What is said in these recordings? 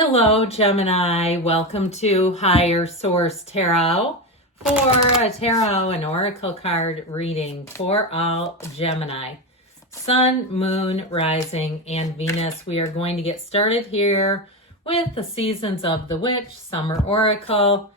Hello, Gemini. Welcome to Higher Source Tarot for a tarot and oracle card reading for all Gemini. Sun, Moon, Rising, and Venus. We are going to get started here with the Seasons of the Witch, Summer Oracle.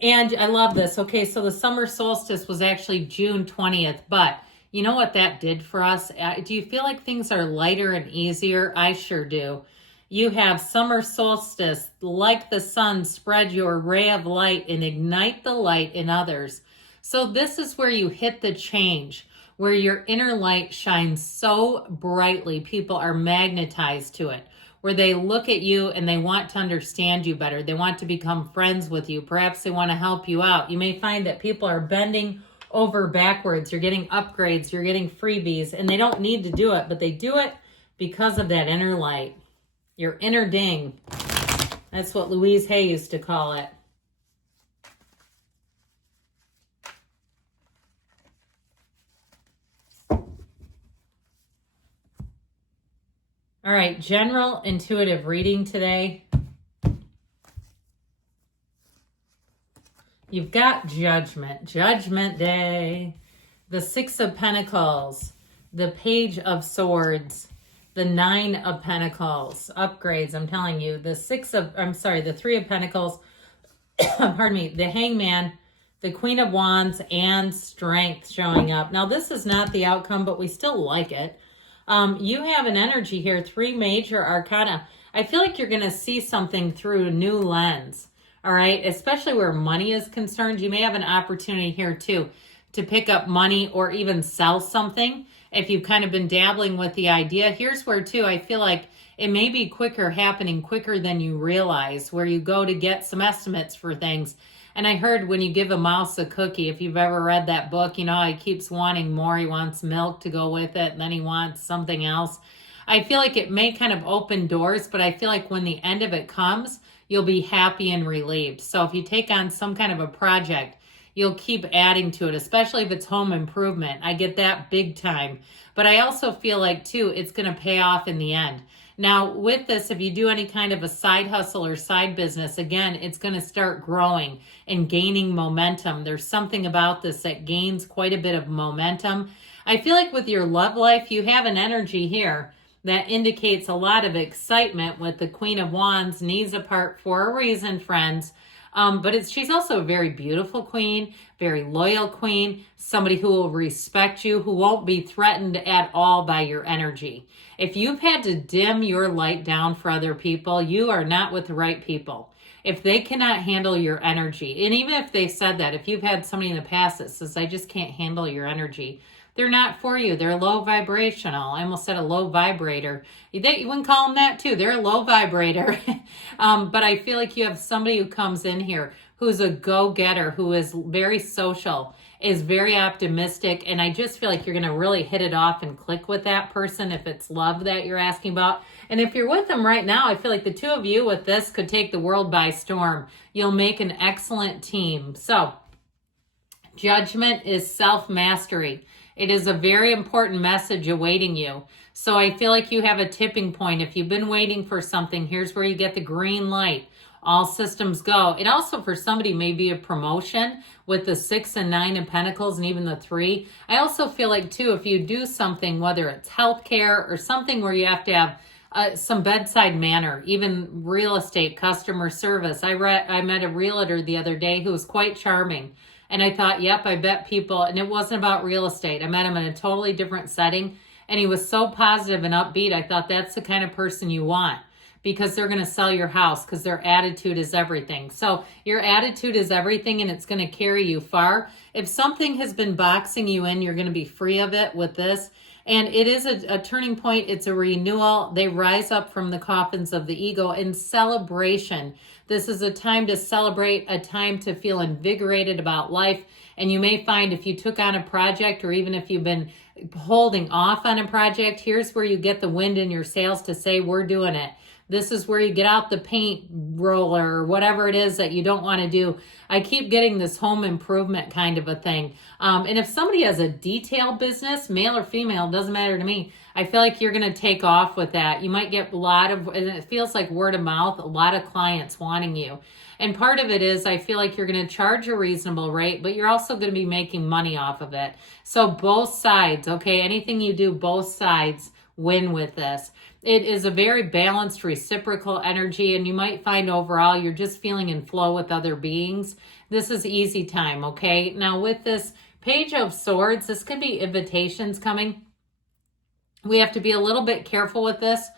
And I love this. Okay, so the summer solstice was actually June 20th, but you know what that did for us? Do you feel like things are lighter and easier? I sure do. You have summer solstice, like the sun, spread your ray of light and ignite the light in others. So this is where you hit the change, where your inner light shines so brightly, people are magnetized to it, where they look at you and they want to understand you better. They want to become friends with you. Perhaps they want to help you out. You may find that people are bending over backwards. You're getting upgrades, you're getting freebies, and they don't need to do it, but they do it because of that inner light. Your inner ding. That's what Louise Hay used to call it. All right, general intuitive reading today. You've got Judgment, Judgment Day, the Six of Pentacles, the Page of Swords, the Nine of Pentacles, upgrades, I'm telling you, the Three of Pentacles, pardon me, the Hangman, the Queen of Wands, and Strength showing up. Now, this is not the outcome, but we still like it. You have an energy here, three major arcana. I feel like you're going to see something through a new lens, all right? Especially where money is concerned. You may have an opportunity here, too, to pick up money or even sell something. If you've kind of been dabbling with the idea, here's where too, I feel like it may be happening quicker than you realize, where you go to get some estimates for things. And I heard when you give a mouse a cookie, if you've ever read that book, you know, he keeps wanting more. He wants milk to go with it, and then he wants something else. I feel like it may kind of open doors, but I feel like when the end of it comes, you'll be happy and relieved. So if you take on some kind of a project, you'll keep adding to it, especially if it's home improvement. I get that big time. But I also feel like, too, it's going to pay off in the end. Now, with this, if you do any kind of a side hustle or side business, again, it's going to start growing and gaining momentum. There's something about this that gains quite a bit of momentum. I feel like with your love life, you have an energy here that indicates a lot of excitement with the Queen of Wands, knees apart for a reason, friends. But she's also a very beautiful queen, very loyal queen, somebody who will respect you, who won't be threatened at all by your energy. If you've had to dim your light down for other people, you are not with the right people. If they cannot handle your energy, and even if they said that, if you've had somebody in the past that says, I just can't handle your energy, they're not for you. They're low vibrational. I almost said a low vibrator. You wouldn't call them that too. They're a low vibrator. But I feel like you have somebody who comes in here who's a go-getter, who is very social, is very optimistic. And I just feel like you're going to really hit it off and click with that person if it's love that you're asking about. And if you're with them right now, I feel like the two of you with this could take the world by storm. You'll make an excellent team. So, Judgment is self-mastery. It is a very important message awaiting you. So I feel like you have a tipping point. If you've been waiting for something, here's where you get the green light. All systems go. It also, for somebody, may be a promotion with the 6 and 9 of Pentacles and even the 3. I also feel like, too, if you do something, whether it's healthcare or something where you have to have some bedside manner, even real estate, customer service. I met a realtor the other day who was quite charming. And I thought, yep, I bet people, and it wasn't about real estate. I met him in a totally different setting, and he was so positive and upbeat. I thought that's the kind of person you want, because they're going to sell your house, because their attitude is everything. So your attitude is everything, and it's going to carry you far. If something has been boxing you in, you're going to be free of it with this. And it is a turning point. It's a renewal. They rise up from the coffins of the ego in celebration. This is a time to celebrate, a time to feel invigorated about life. And you may find if you took on a project, or even if you've been holding off on a project, here's where you get the wind in your sails to say, we're doing it. This is where you get out the paint roller or whatever it is that you don't want to do. I keep getting this home improvement kind of a thing. And if somebody has a detail business, male or female, doesn't matter to me, I feel like you're going to take off with that. You might get a lot of, and it feels like word of mouth, a lot of clients wanting you. And part of it is I feel like you're going to charge a reasonable rate, but you're also going to be making money off of it. So both sides, okay, anything you do, both sides win with this. It is a very balanced, reciprocal energy, and you might find overall you're just feeling in flow with other beings. This is easy time, okay? Now with this Page of Swords, this could be invitations coming. We have to be a little bit careful with this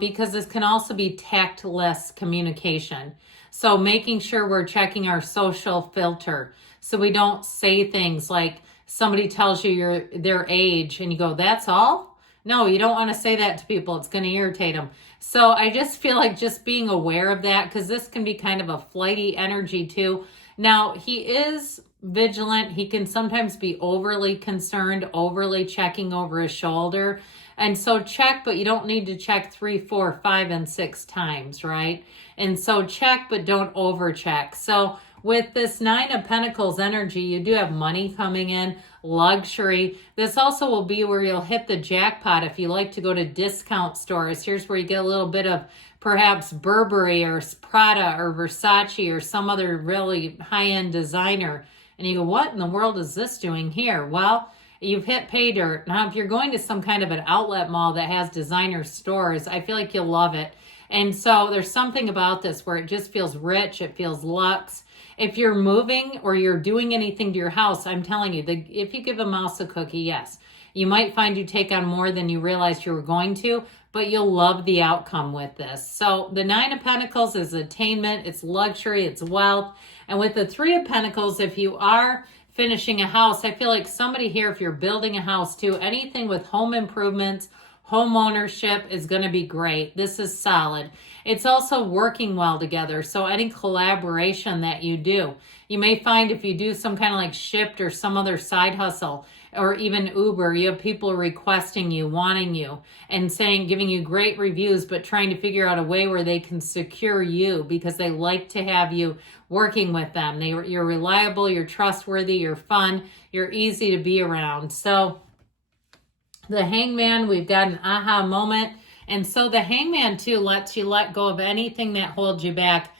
because this can also be tactless communication. So making sure we're checking our social filter so we don't say things like somebody tells you their age and you go, that's all? No, you don't want to say that to people. It's going to irritate them. So I just feel like just being aware of that, because this can be kind of a flighty energy too. Now, he is vigilant. He can sometimes be overly concerned, overly checking over his shoulder. And so check, but you don't need to check 3, 4, 5, and 6 times, right? And so check, but don't over check. So with this 9 of Pentacles energy, you do have money coming in, luxury. This also will be where you'll hit the jackpot if you like to go to discount stores. Here's where you get a little bit of perhaps Burberry or Prada or Versace or some other really high-end designer. And you go, what in the world is this doing here? Well, you've hit pay dirt. Now, if you're going to some kind of an outlet mall that has designer stores, I feel like you'll love it. And so there's something about this where it just feels rich. It feels luxe. If you're moving or you're doing anything to your house, I'm telling you, if you give a mouse a cookie, yes, you might find you take on more than you realized you were going to, but you'll love the outcome with this. So the 9 of Pentacles is attainment, it's luxury, it's wealth. And with the 3 of Pentacles, if you are finishing a house, I feel like somebody here, if you're building a house too, anything with home improvements, home ownership is going to be great. This is solid. It's also working well together. So any collaboration that you do, you may find if you do some kind of like Shipt or some other side hustle, or even Uber, you have people requesting you, wanting you, and saying, giving you great reviews, but trying to figure out a way where they can secure you because they like to have you working with them. You're reliable, you're trustworthy, you're fun, you're easy to be around. So the Hangman, we've got an aha moment. And so the Hangman too lets you let go of anything that holds you back,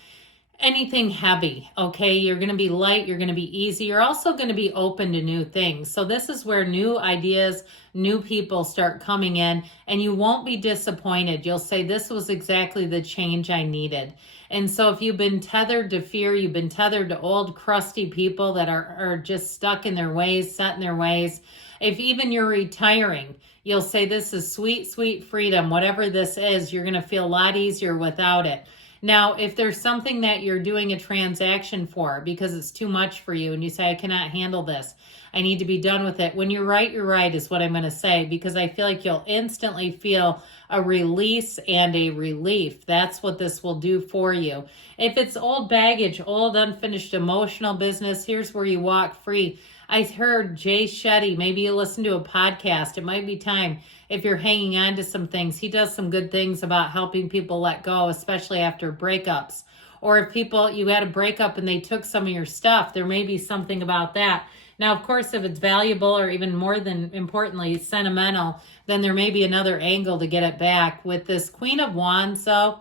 anything heavy, okay? You're going to be light, you're going to be easy. You're also going to be open to new things. So this is where new ideas, new people start coming in, and you won't be disappointed. You'll say, this was exactly the change I needed. And so if you've been tethered to fear, you've been tethered to old crusty people that are just stuck in their ways, set in their ways. If even you're retiring, you'll say, this is sweet, sweet freedom. Whatever this is, you're going to feel a lot easier without it. Now, if there's something that you're doing a transaction for because it's too much for you and you say, I cannot handle this, I need to be done with it. When you're right is what I'm going to say, because I feel like you'll instantly feel a release and a relief. That's what this will do for you. If it's old baggage, old unfinished emotional business, here's where you walk free. I heard Jay Shetty, maybe you listen to a podcast. It might be time if you're hanging on to some things. He does some good things about helping people let go, especially after breakups. Or if you had a breakup and they took some of your stuff, there may be something about that. Now, of course, if it's valuable or even more than importantly, sentimental, then there may be another angle to get it back. With this Queen of Wands, though,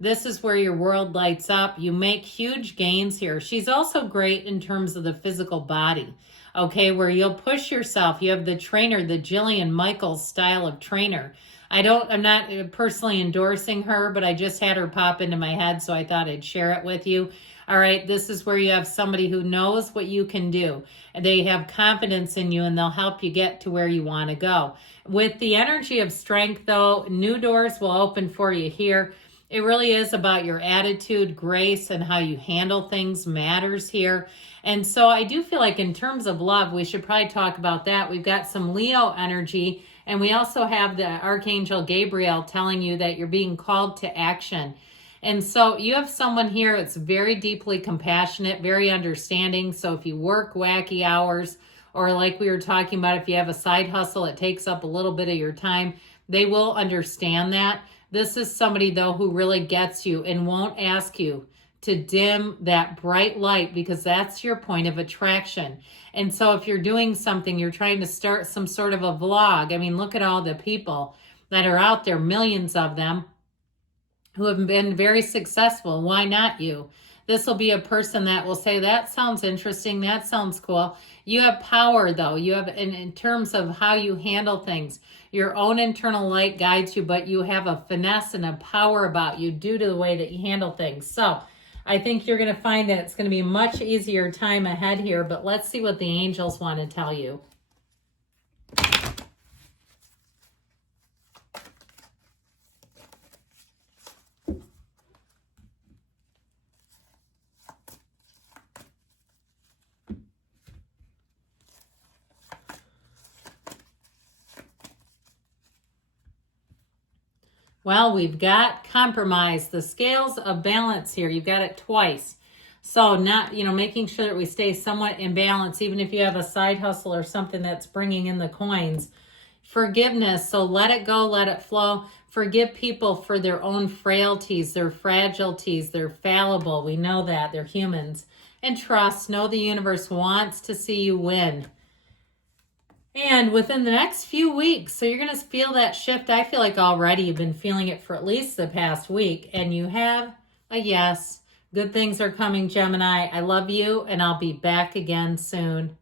this is where your world lights up. You make huge gains here. She's also great in terms of the physical body. Okay, where you'll push yourself. You have the trainer, the Jillian Michaels style of trainer. I'm not personally endorsing her, but I just had her pop into my head, so I thought I'd share it with you. All right, this is where you have somebody who knows what you can do. They have confidence in you, and they'll help you get to where you want to go. With the energy of strength, though, new doors will open for you here. It really is about your attitude, grace, and how you handle things matters here. And so I do feel like in terms of love, we should probably talk about that. We've got some Leo energy, and we also have the Archangel Gabriel telling you that you're being called to action. And so you have someone here that's very deeply compassionate, very understanding. So if you work wacky hours, or like we were talking about, if you have a side hustle, it takes up a little bit of your time, they will understand that. This is somebody, though, who really gets you and won't ask you to dim that bright light, because that's your point of attraction. And so if you're doing something, you're trying to start some sort of a vlog. I mean, look at all the people that are out there, millions of them, who have been very successful. Why not you? This will be a person that will say, that sounds interesting. That sounds cool. You have power, though. You have, in terms of how you handle things, your own internal light guides you, but you have a finesse and a power about you due to the way that you handle things. So I think you're going to find that it's going to be a much easier time ahead here, but let's see what the angels want to tell you. Well, we've got compromise, the scales of balance here. You've got it twice. So not, making sure that we stay somewhat in balance, even if you have a side hustle or something that's bringing in the coins. Forgiveness, so let it go, let it flow. Forgive people for their own frailties, their fragilities. They're fallible. We know that. They're humans. And trust, know the universe wants to see you win. And within the next few weeks, so you're going to feel that shift. I feel like already you've been feeling it for at least the past week, and you have a yes. Good things are coming, Gemini. I love you, and I'll be back again soon.